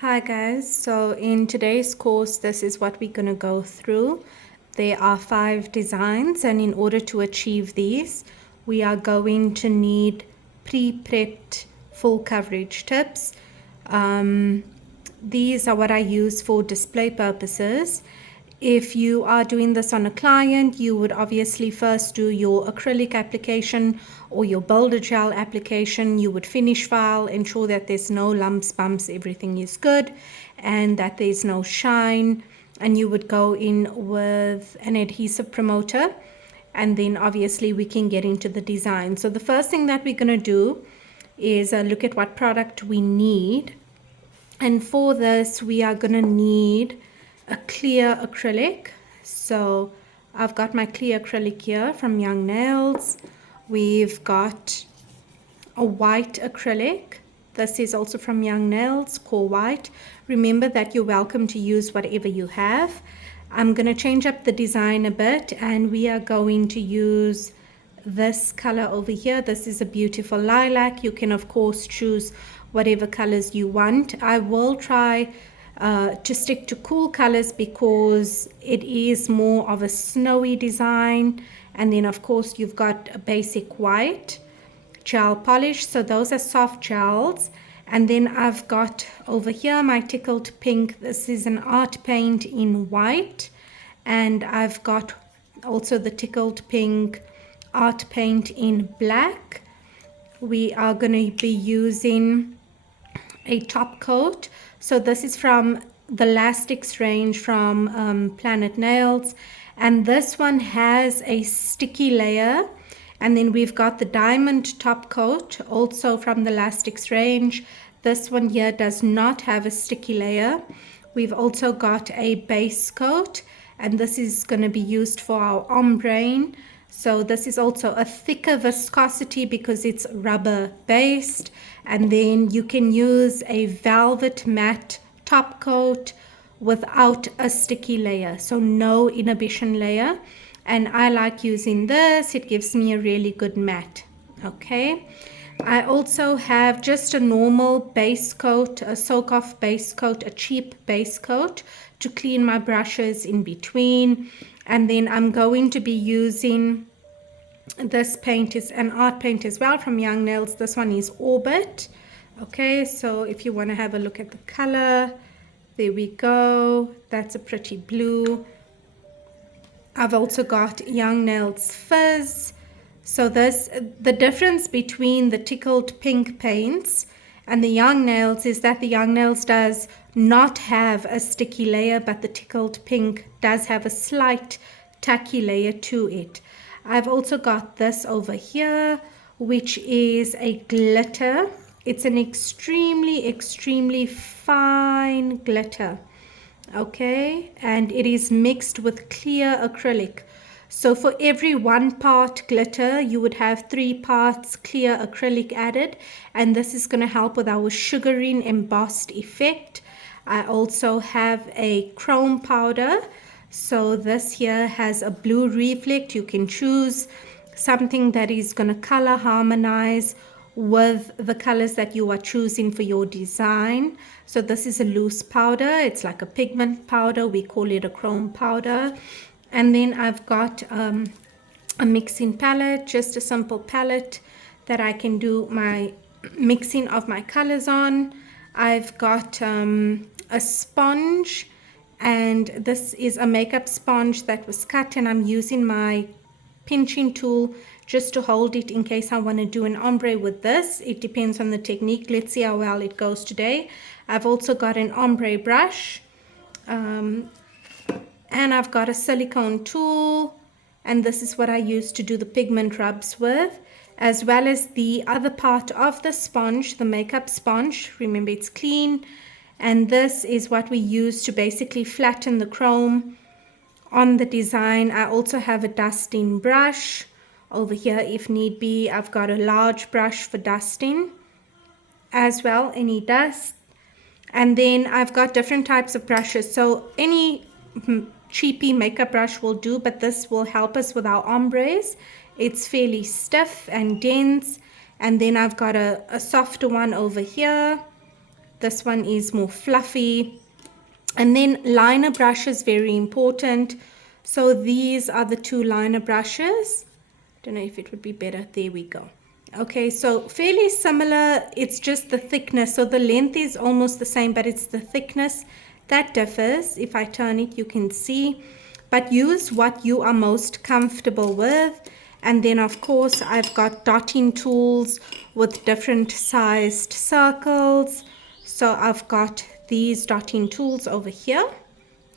Hi guys, so in today's course, this is what we're going to go through. There are 5 designs, and in order to achieve these, we are going to need pre-prepped full coverage tips. Um, these are what I use for display purposes. If you are doing this on a client, you would obviously first do your acrylic application or your Boulder Gel application. You would finish file, ensure that there's no lumps, bumps, everything is good, and that there's no shine. And you would go in with an adhesive promoter, and then obviously we can get into the design. So the first thing that we're going to do is look at what product we need. And for this, we are going to need a clear acrylic. So I've got my clear acrylic here from Young Nails. We've got a white acrylic. This is also from Young Nails, Core White. Remember that you're welcome to use whatever you have. I'm going to change up the design a bit, and we are going to use this color over here. This is a beautiful lilac. You can of course choose whatever colors you want. I will try to stick to cool colors because it is more of a snowy design. And then of course you've got a basic white gel polish, so those are soft gels. And then I've got over here my tickled pink. This is an art paint in white, and I've got also the tickled pink art paint in black. We are going to be using a top coat. So this is from the Lastix range from Planet Nails, and this one has a sticky layer. And then we've got the diamond top coat, also from the Lastix range. This one here does not have a sticky layer. We've also got a base coat, and this is going to be used for our ombre. So this is also a thicker viscosity because it's rubber based. And then you can use a velvet matte top coat without a sticky layer, so no inhibition layer. And I like using this. It gives me a really good matte. Okay, I also have just a normal base coat, a soak off base coat, a cheap base coat to clean my brushes in between. And then I'm going to be using, this paint is an art paint as well from Young Nails. This one is Orbit. Okay, so if you want to have a look at the color, there we go. That's a pretty blue. I've also got Young Nails Fizz. So the difference between the tickled pink paints and the Young Nails is that the Young Nails does not have a sticky layer, but the tickled pink does have a slight tacky layer to it. I've also got this over here, which is a glitter. It's an extremely fine glitter. Okay, and it is mixed with clear acrylic. So for every 1 part glitter, you would have 3 parts clear acrylic added, and this is going to help with our sugaring embossed effect. I also have a chrome powder. So this here has a blue reflect. You can choose something that is going to color harmonize with the colors that you are choosing for your design. So this is a loose powder. It's like a pigment powder. We call it a chrome powder. And then I've got a mixing palette, just a simple palette that I can do my mixing of my colors on. I've got a sponge, and this is a makeup sponge that was cut, and I'm using my pinching tool just to hold it in case I want to do an ombre with this. It depends on the technique. Let's see how well it goes today. I've also got an ombre brush, and I've got a silicone tool, and this is what I use to do the pigment rubs with, as well as the other part of the sponge, the makeup sponge. Remember, it's clean, and this is what we use to basically flatten the chrome on the design. I also have a dusting brush over here if need be. I've got a large brush for dusting as well, any dust. And then I've got different types of brushes. So any cheapy makeup brush will do, but this will help us with our ombres. It's fairly stiff and dense. And then I've got a softer one over here. This one is more fluffy. And then liner brush is very important. So these are the two liner brushes. Don't know if it would be better. There we go. Okay, so fairly similar. It's just the thickness. So the length is almost the same, but it's the thickness that differs. If I turn it, you can see. But use what you are most comfortable with. And then, of course, I've got dotting tools with different sized circles. So I've got these dotting tools over here.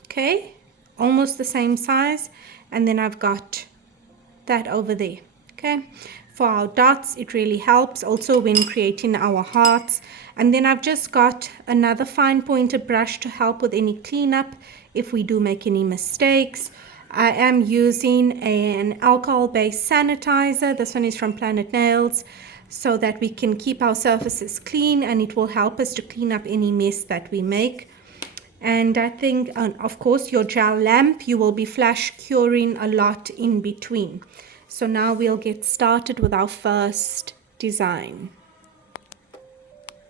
Okay, almost the same size. And then I've got that over there. Okay, for our dots, it really helps also when creating our hearts. And then I've just got another fine pointed brush to help with any cleanup if we do make any mistakes. I am using an alcohol-based sanitizer. This one is from Planet Nails, so that we can keep our surfaces clean, and it will help us to clean up any mess that we make. And I think, of course, your gel lamp, you will be flash curing a lot in between. So now we'll get started with our first design.